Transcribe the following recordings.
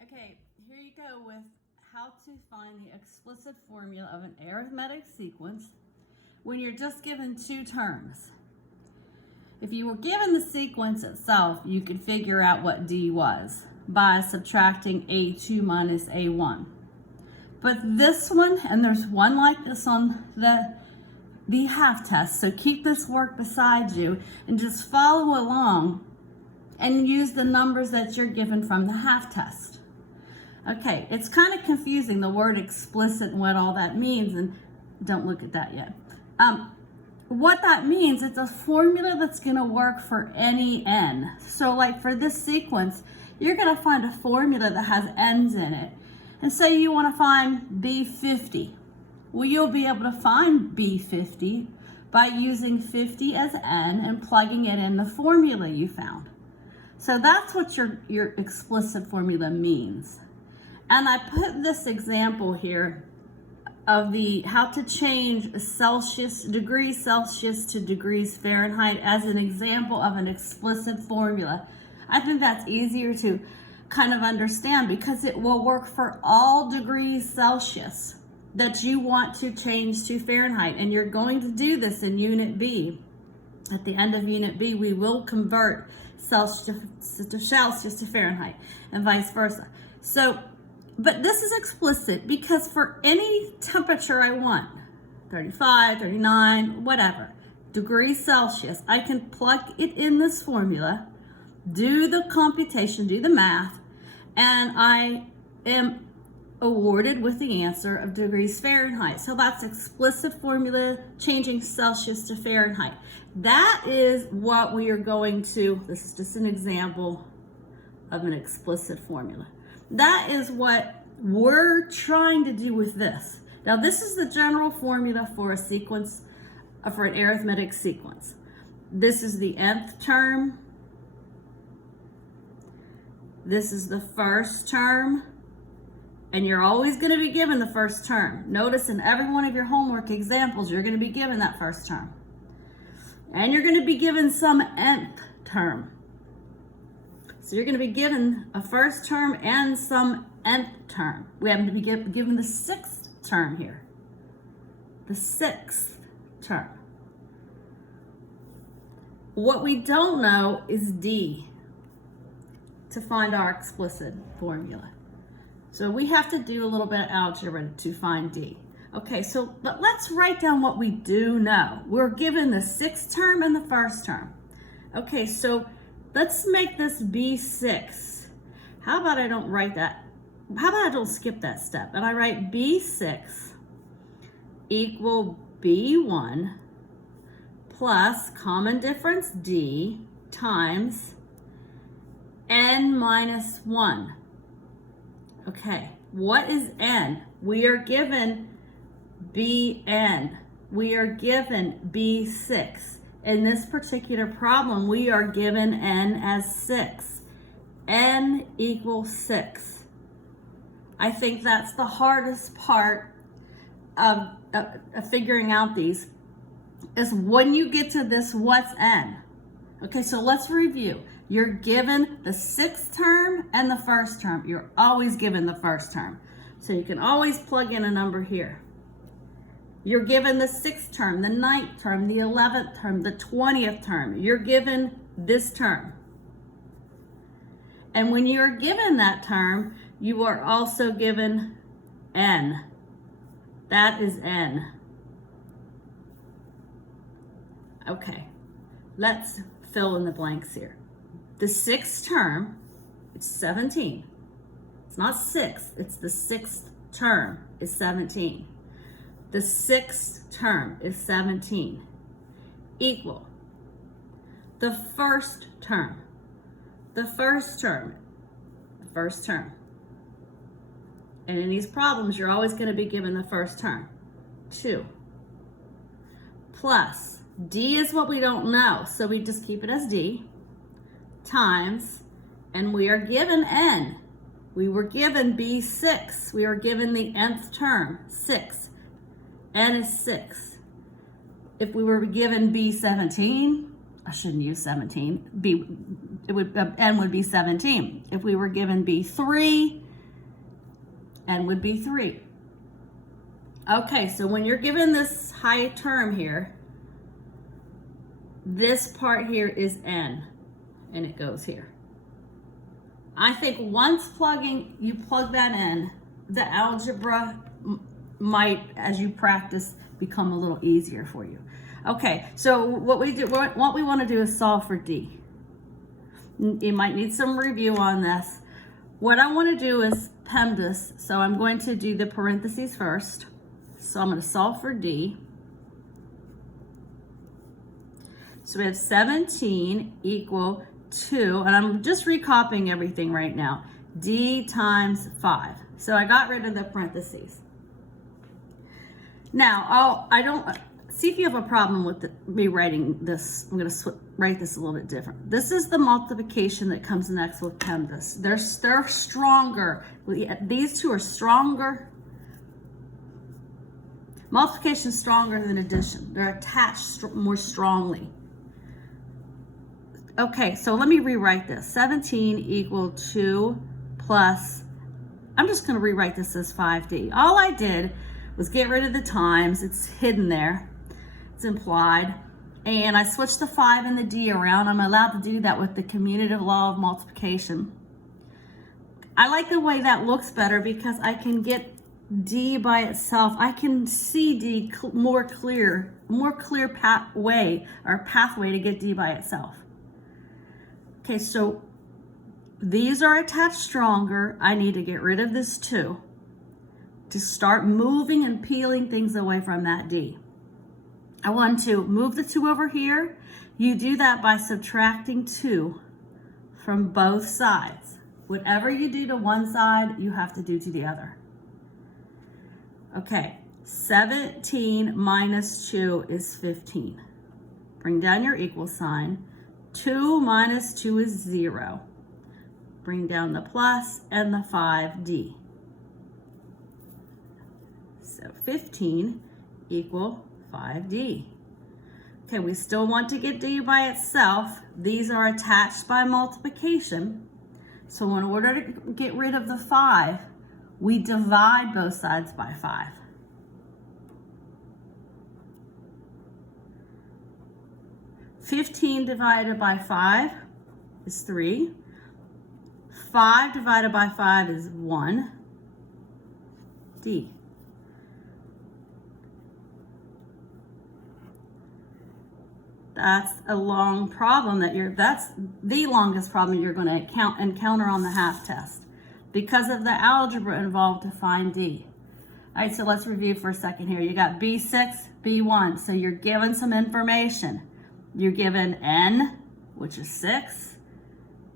Okay, here you go with how to find the explicit formula of an arithmetic sequence when you're just given two terms. If you were given the sequence itself, you could figure out what D was by subtracting A2 minus A1. But this one, and there's one like this on the half test, so keep this work beside you and just follow along and use the numbers that you're given from the half test. Okay, it's kind of confusing, the word explicit and what all that means, and don't look at that yet. What that means, it's a formula that's going to work for any n. So like for this sequence, you're going to find a formula that has n's in it. And say you want to find B50. Well, you'll be able to find B50 by using 50 as n and plugging it in the formula you found. So that's what your explicit formula means. And I put this example here of how to change degrees Celsius to degrees Fahrenheit as an example of an explicit formula. I think that's easier to kind of understand because it will work for all degrees Celsius that you want to change to Fahrenheit. And you're going to do this in Unit B. At the end of Unit B, we will convert Celsius to Fahrenheit and vice versa. So, but this is explicit because for any temperature I want, 35, 39, whatever, degrees Celsius, I can plug it in this formula, do the computation, do the math, and I am awarded with the answer of degrees Fahrenheit. So that's explicit formula, changing Celsius to Fahrenheit. That is what we are going to, this is just an example of an explicit formula. That is what we're trying to do with this. Now this is the general formula for a sequence, for an arithmetic sequence. This is the nth term. This is the first term. And you're always going to be given the first term. Notice in every one of your homework examples, you're going to be given that first term. And you're going to be given some nth term. So you're going to be given a first term and some nth term. We happen to be given the sixth term here. The sixth term. What we don't know is D to find our explicit formula. So we have to do a little bit of algebra to find D. Okay, so but let's write down what we do know. We're given the sixth term and the first term. Okay, so let's make this B6. How about I don't write that? How about I don't skip that step and I write B6 equal B1 plus common difference D times n minus 1. Okay, what is n? We are given Bn. We are given B6. In this particular problem, we are given n as 6. N equals 6. I think that's the hardest part of figuring out these, is when you get to this, what's n? Okay, so let's review. You're given the sixth term and the first term. You're always given the first term. So you can always plug in a number here. You're given the sixth term, the ninth term, the 11th term, the 20th term. You're given this term. And when you're given that term, you are also given n. That is n. Okay, let's fill in the blanks here. The sixth term, it's 17. It's not 6, it's the sixth term is 17. The sixth term is 17 equal the first term. The first term. And in these problems, you're always going to be given the first term, 2. Plus, D is what we don't know, so we just keep it as D, times, and we are given n. We were given B6. We are given the nth term, 6. N is 6. If we were given B17, I shouldn't use 17. N would be 17. If we were given B3, n would be 3. Okay, so when you're given this high term here, this part here is n, and it goes here. I think once you plug that in, the algebra might, as you practice, become a little easier for you. Okay, so what we want to do is solve for D. You might need some review on this. What I want to do is PEMDAS, so I'm going to do the parentheses first. So I'm going to solve for D. So we have 17 equal 2, and I'm just recopying everything right now. D times 5. So I got rid of the parentheses. Now, see if you have a problem with me writing this. I'm going to write this a little bit different. This is the multiplication that comes next with PEMDAS. They're stronger. These two are stronger. Multiplication is stronger than addition. They're attached more strongly. Okay, so let me rewrite this. 17 equal 2 plus, I'm just going to rewrite this as 5D. All I did was get rid of the times. It's hidden there. It's implied. And I switched the 5 and the D around. I'm allowed to do that with the commutative law of multiplication. I like the way that looks better because I can get D by itself. I can see D more clear pathway to get D by itself. Okay, so these are attached stronger. I need to get rid of this 2 to start moving and peeling things away from that D. I want to move the 2 over here. You do that by subtracting 2 from both sides. Whatever you do to one side, you have to do to the other. Okay, 17 minus 2 is 15. Bring down your equal sign. 2 minus 2 is 0. Bring down the plus and the 5D. So 15 equal 5D. Okay, we still want to get D by itself. These are attached by multiplication. So in order to get rid of the 5, we divide both sides by 5. $15 divided by 5 is 3. 5 divided by 5 is 1. D. That's a long problem that's the longest problem you're going to encounter on the half test because of the algebra involved to find D. All right, so let's review for a second here. You got B6, B1, so you're given some information. You're given N, which is 6.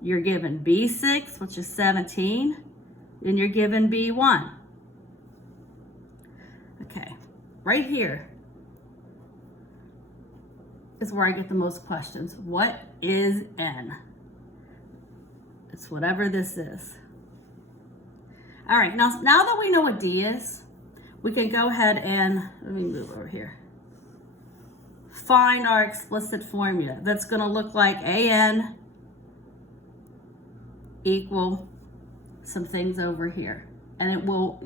You're given B6, which is 17. And you're given B1. Okay, right here is where I get the most questions. What is N? It's whatever this is. All right, now that we know what D is, we can go ahead and, let me move over here. Find our explicit formula. That's going to look like AN equal some things over here. And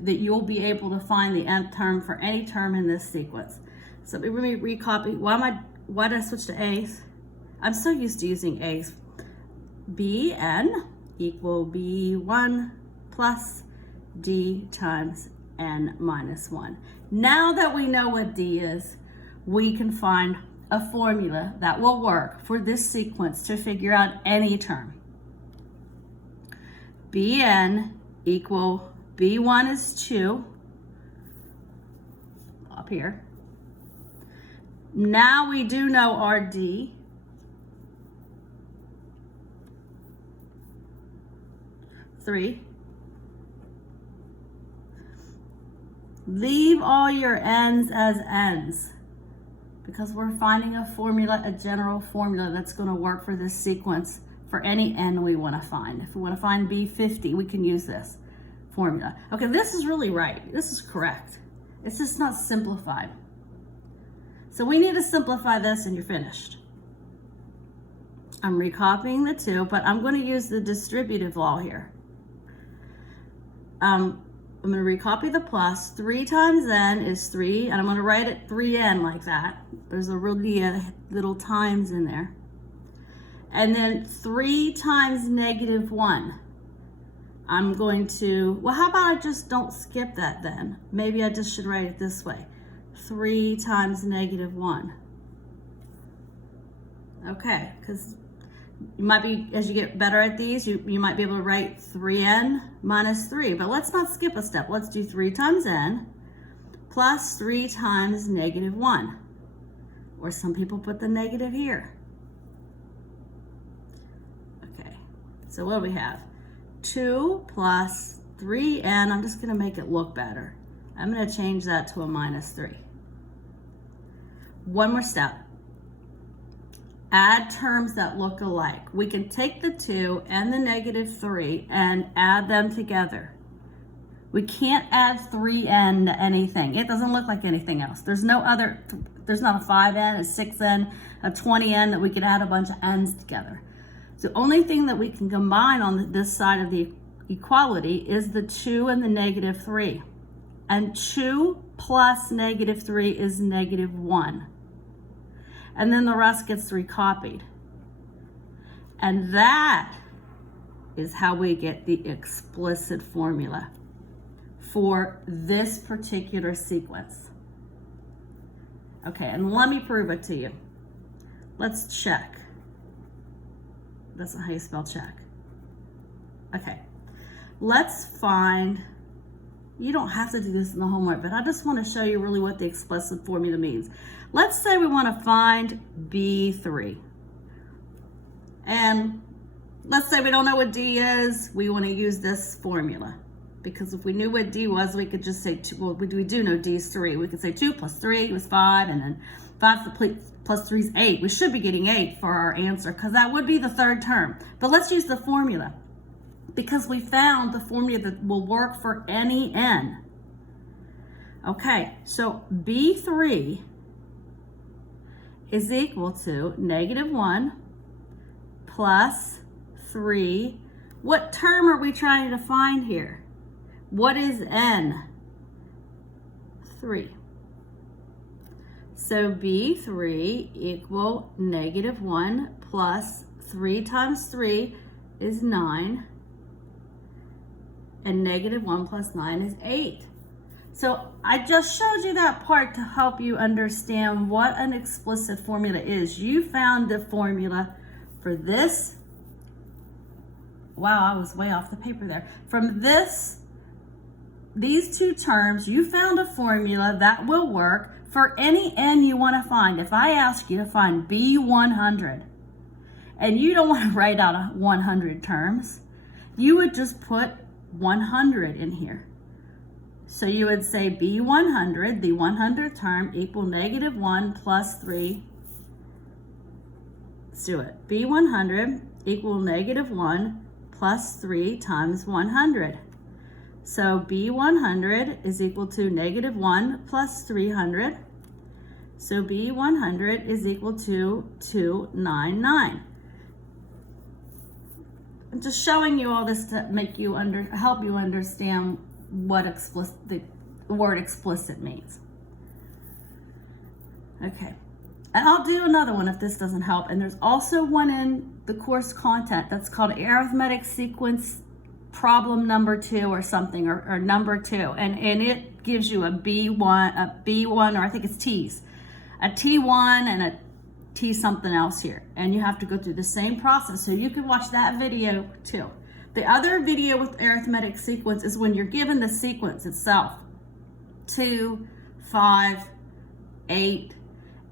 you'll be able to find the nth term for any term in this sequence. So let me recopy. Why did I switch to A's? I'm so used to using A's. Bn equal B1 plus D times N minus 1. Now that we know what D is, we can find a formula that will work for this sequence to figure out any term. Bn equal B1 is 2, up here. Now we do know our D. Three. Leave all your n's as n's because we're finding a formula, a general formula that's going to work for this sequence for any n we want to find. If we want to find B50, we can use this formula. Okay, this is really right. This is correct. It's just not simplified. So we need to simplify this and you're finished. I'm recopying the 2, but I'm going to use the distributive law here. I'm going to recopy the plus. 3 times n is 3, and I'm going to write it 3n like that. There's a really little times in there. And then 3 times negative 1. I'm going to, well, how about I just don't skip that then? Maybe I just should write it this way. 3 times negative 1. Okay, because you might be, as you get better at these, you might be able to write 3n minus 3. But let's not skip a step. Let's do 3 times n plus 3 times negative 1. Or some people put the negative here. Okay, so what do we have? 2 plus 3n, I'm just going to make it look better. I'm going to change that to a minus 3. One more step. Add terms that look alike. We can take the 2 and the negative 3 and add them together. We can't add 3n to anything. It doesn't look like anything else. There's no other, there's not a 5n, a 6n, a 20n that we could add a bunch of n's together. The only thing that we can combine on this side of the equality is the 2 and the negative 3. And 2 plus negative 3 is negative 1. And then the rest gets recopied. And that is how we get the explicit formula for this particular sequence. Okay, and let me prove it to you. Let's check. That's not how you spell check. Okay, let's find, you don't have to do this in the homework, but I just want to show you really what the explicit formula means. Let's say we want to find B3. And let's say we don't know what D is. We want to use this formula. Because if we knew what D was, we could just say, well, we do know D is 3. We could say 2 plus 3 was 5, and then 5 plus 3 is 8. We should be getting 8 for our answer, because that would be the third term. But let's use the formula, because we found the formula that will work for any n. Okay, so B3 is equal to negative 1 plus 3. What term are we trying to find here? What is n? 3. So B3 equal negative 1 plus 3 times 3 is 9. And negative 1 plus 9 is 8. So I just showed you that part to help you understand what an explicit formula is. You found the formula for this. Wow, I was way off the paper there. From these two terms, you found a formula that will work for any n you want to find. If I ask you to find B100, and you don't want to write out 100 terms, you would just put 100 in here. So you would say B100, the 100th term, equal negative 1 plus 3. Let's do it. B100 equal negative 1 plus 3 times 100. So B100 is equal to negative 1 plus 300. So B100 is equal to 299. I'm just showing you all this to make you help you understand what the word explicit means. Okay, and I'll do another one if this doesn't help. And there's also one in the course content that's called arithmetic sequence problem number 2 or something, or number 2, and it gives you a B1, or I think it's T's, a T1 and a T something else here, and you have to go through the same process. So you can watch that video too. The other video with arithmetic sequence is when you're given the sequence itself, 2, 5, 8,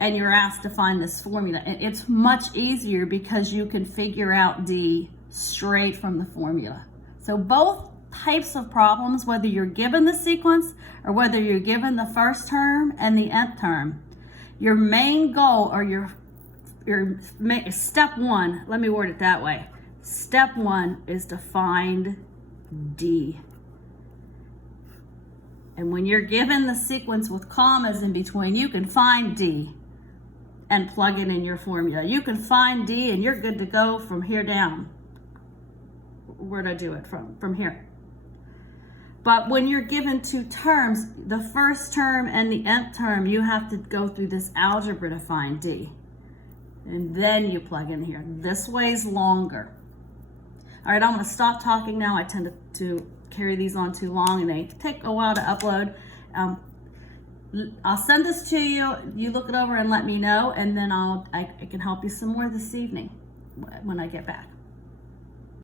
and you're asked to find this formula. And it's much easier because you can figure out D straight from the formula. So both types of problems, whether you're given the sequence or whether you're given the first term and the nth term, your main goal, or your step 1, let me word it that way. Step 1 is to find D. And when you're given the sequence with commas in between, you can find D and plug it in your formula. You can find D and you're good to go from here down. Where'd I do it from? From here. But when you're given two terms, the first term and the nth term, you have to go through this algebra to find D. And then you plug in here. This way is longer. All right, I'm going to stop talking now. I tend to carry these on too long and they take a while to upload. I'll send this to you. You look it over and let me know, and then I can help you some more this evening when I get back.